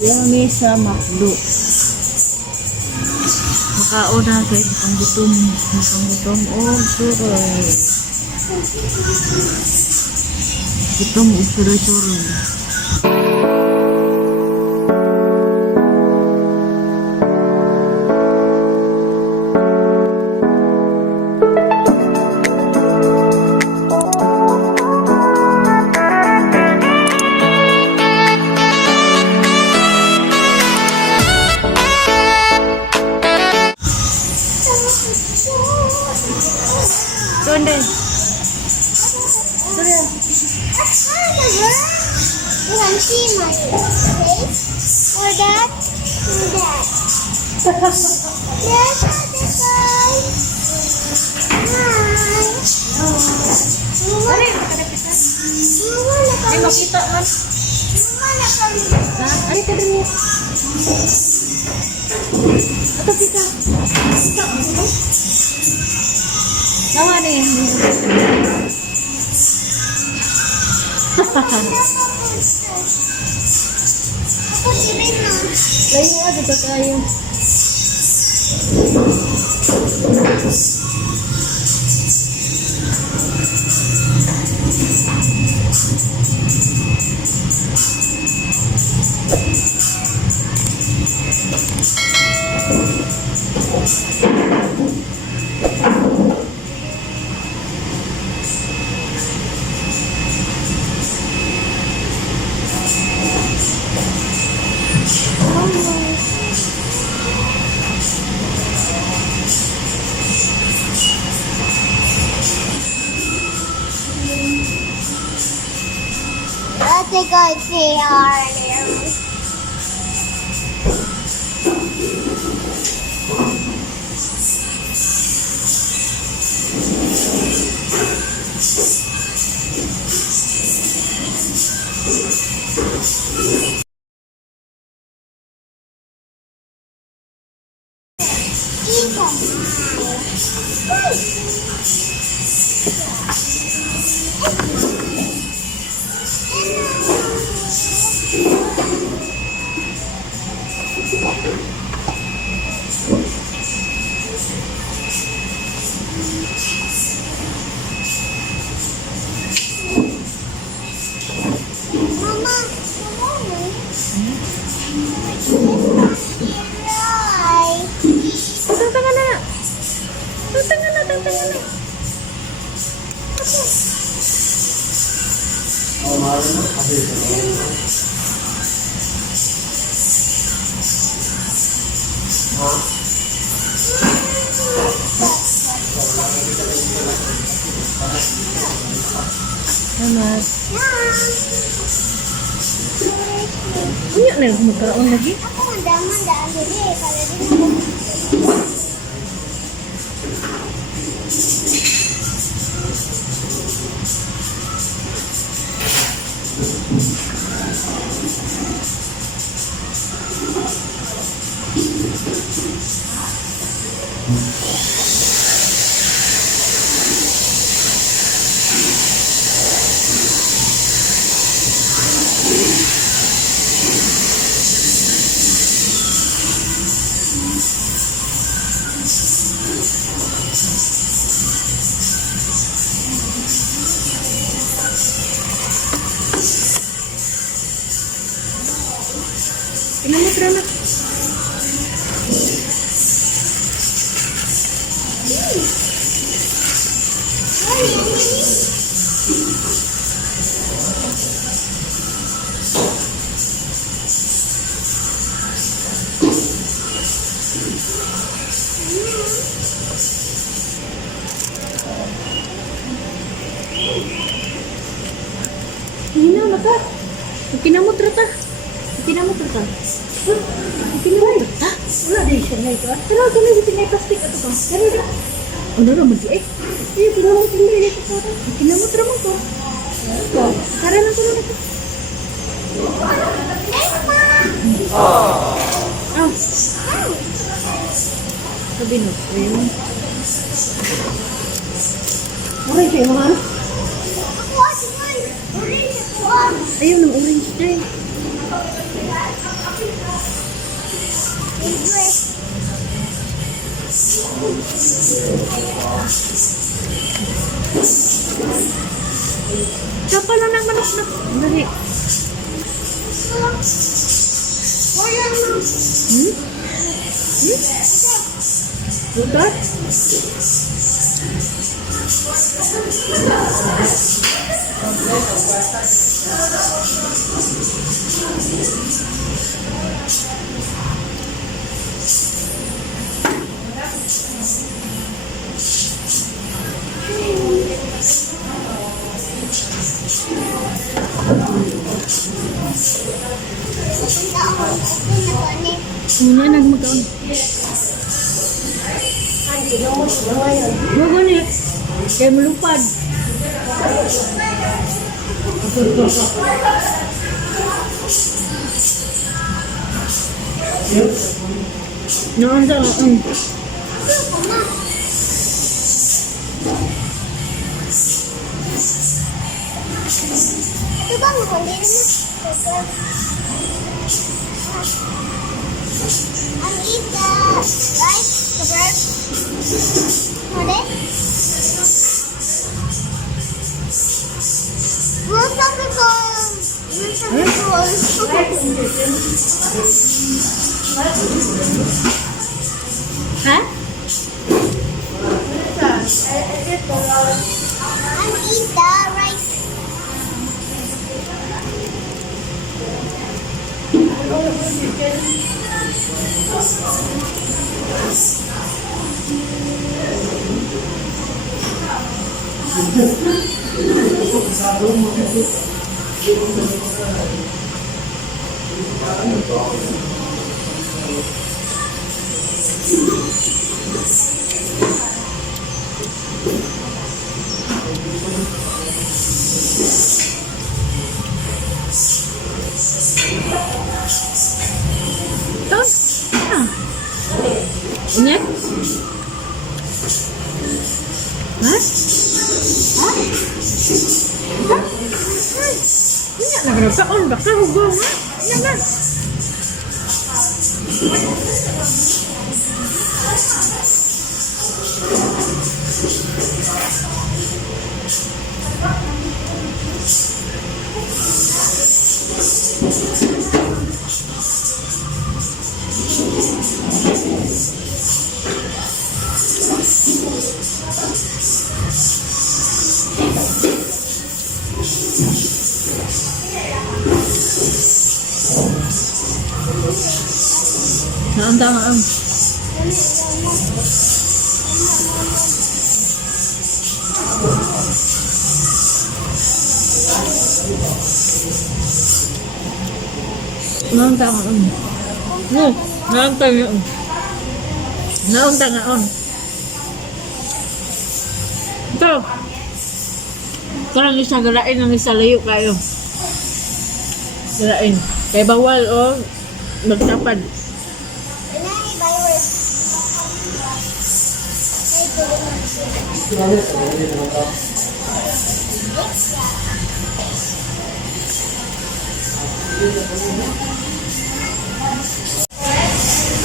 Yummy sa Mcdo. Makaon na kay panggutom. Panggutom o suroy. Gutom o suroy-suroy. Donde? Surya. You can see my face. Or that. Or that. Yes, this guy. Hi. Dali, makadapitan. Ay, makita man. Ha? Ay, ka dali. Ato kita. Nawa na yan. Ako si Rina. Layo nga dito tayo. I think I see her. Mama, Tantanga na. Tantanga na, tantanga na. Selamat. Punya na yung magkaroon lagi? Ako mandaan diri kalau dito. Kinamot ramat. Hina maka. Kinamot rata. Kinamot rata. Kinamot rata. Wala din siya na ito. Pero ito na yung plastic ato ka. Pero ito. Ano naman di eh? Pero mo tingin ito sa atin. Kinamot raman ko. Ito. Tara na ko na ito. Ah. Sabi no. Ayun. Okay kayo mga ano? Ayun ang orange din. Sapa lang ng manok na. Dali. Hmm? Bukat? Muna nagmagkaon. Bago ni. Kaya malupad. Noon sa Ito ba mahuli na? Ang ita, rice, sobrang. Huli? Sabi ko, ha? ang ita, rice. Ito? Unyat? Ha? Ha? Unyat na ganun. Kaon ba? Kahugong ha? Unyat na. Naanda nga ang. Naanda nga ang. Naanda nga ang. Naanda nga ang. Ito. Karang isa galain ang isa layo kayo. Galain. Kaya bawal o magtapad.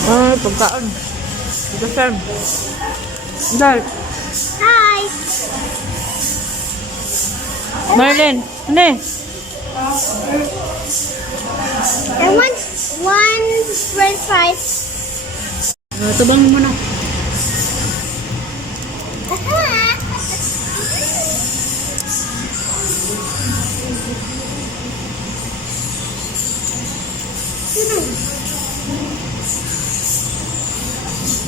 Ay, pagkaan. Pagkasan. Dahil. Hi! Marlene, ano I want one french fries. Tubang mo na.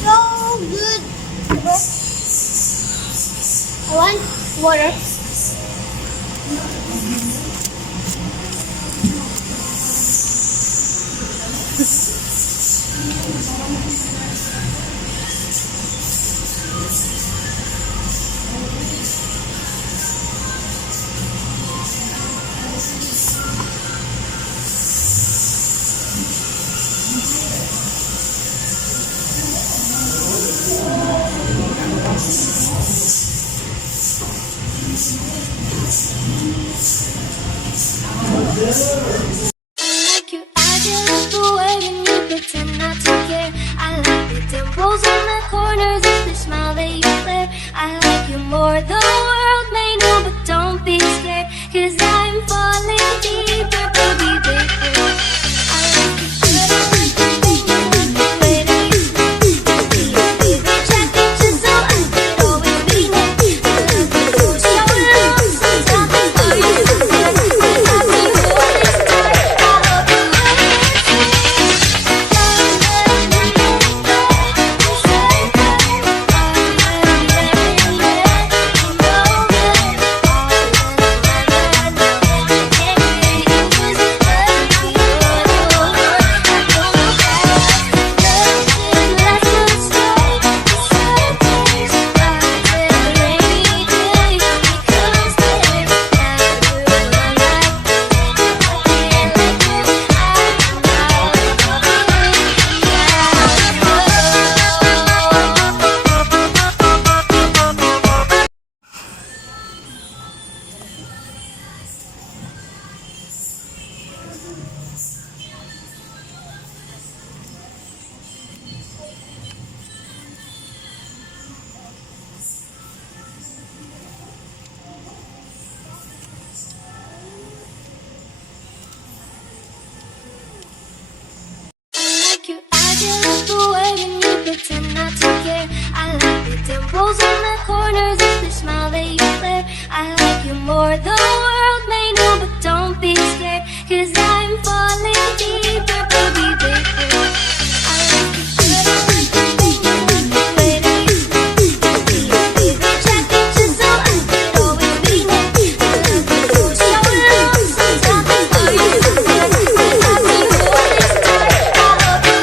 So good. I want water. corners of the smile that you flare. I like you more, the world may know, but don't be scared, 'cause I'm falling deeper, baby, baby. I like your shirt, I like the way that you smile. Your favorite jacket, just so I could always be near. I love you for so long, sometimes for you to say. I got me for this time, I hope you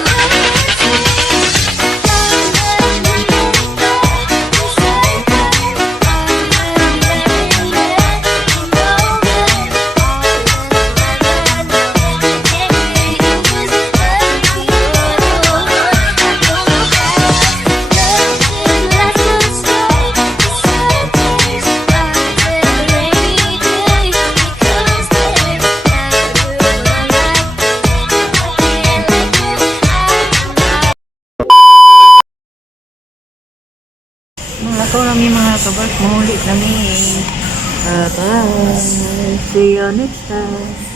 Ako namin mga kabars, mahuli namin. Bye. See you next time.